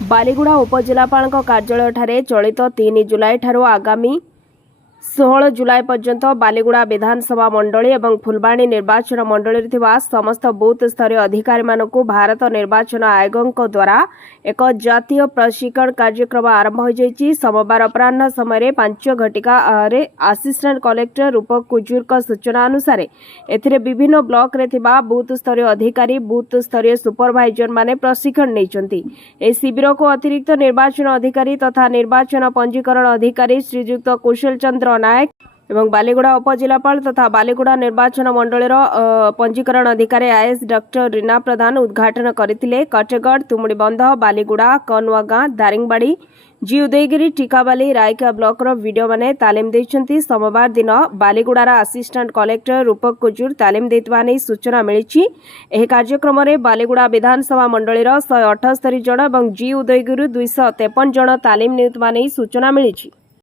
बालीगुड़ा उपजिलापाल कार्यालय चलित 3 जुलाई ठारू आगामी 16 जुलाई पर्यंत बालीगुड़ा विधानसभा मंडली और फुलबाणी निर्वाचन मंडली समस्त बूथ स्तरीय अधिकारी मानकु भारत निर्वाचन आयोग द्वारा एक जातीय प्रशिक्षण कार्यक्रम आरंभ हो जाइछि। सोमवार अपराह्न समय 5 घटिका असिस्टेंट कलेक्टर रूपक कुजूर सूचना अनुसार एथिरे विभिन्न ब्लॉक रे थिबा बूथ स्तरीय अधिकारी बूथ स्तरीय सुपरवाइजर माने प्रशिक्षण नैचंती। ए शिविर को अतिरिक्त निर्वाचन अधिकारी तथा निर्वाचन पंजीकरण अधिकारी श्रीयुक्त कुशल चंद्र नायक एवं बालीगुड़ा उपजिलापाल तथा बालीगुड़ा निर्वाचन मंडलीर पंजीकरण अधिकारी आईएएस डॉक्टर रीना प्रधान उद्घाटन करथिले। कटेगढ़ तुमुड़ीबंध बालीगुड़ा कनवागाँ दारिंगबाड़ी जी उदयगिरी टिकाबाली रायका ब्लॉक वीडियो माने तालीम देइछंती। सोमवार दिन बालीगुड़ार असिस्टेंट कलेक्टर रूपक कुजूर तालीम देइतबा नै सूचना मिलिछि। एही कार्यक्रम रे बालीगुड़ा विधानसभा मंडलीर 178 जण एवं जी उदयगिरी 253 जण तालीम नेउतबा नै सूचना मिलिछि।